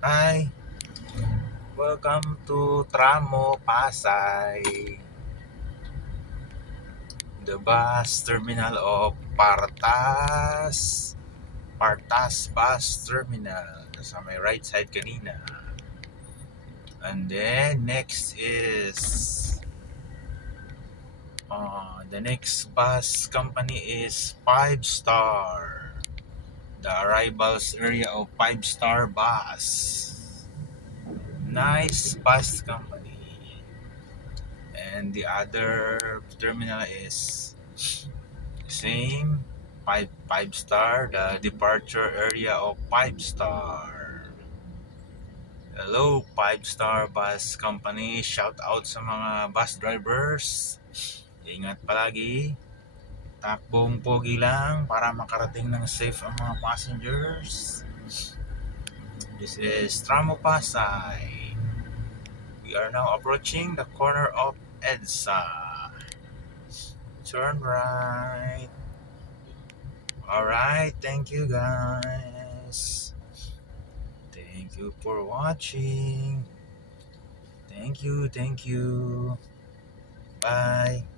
Hi, welcome to Tramo, Pasay, the bus terminal of Partas Bus Terminal. Sa may right side kanina. And then next is the next bus company is 5 Star. The arrivals area of 5 Star Bus. Nice bus company. And the other terminal is same, five star, the departure area of 5 Star. Hello 5 Star Bus Company, shout out sa mga bus drivers. Ingat palagi, takbong pogi lang para makarating ng safe ang mga passengers. This is Tramo Pasay. We are now approaching the corner of EDSA. Turn right. Alright, thank you guys. Thank you for watching. Thank you. Bye.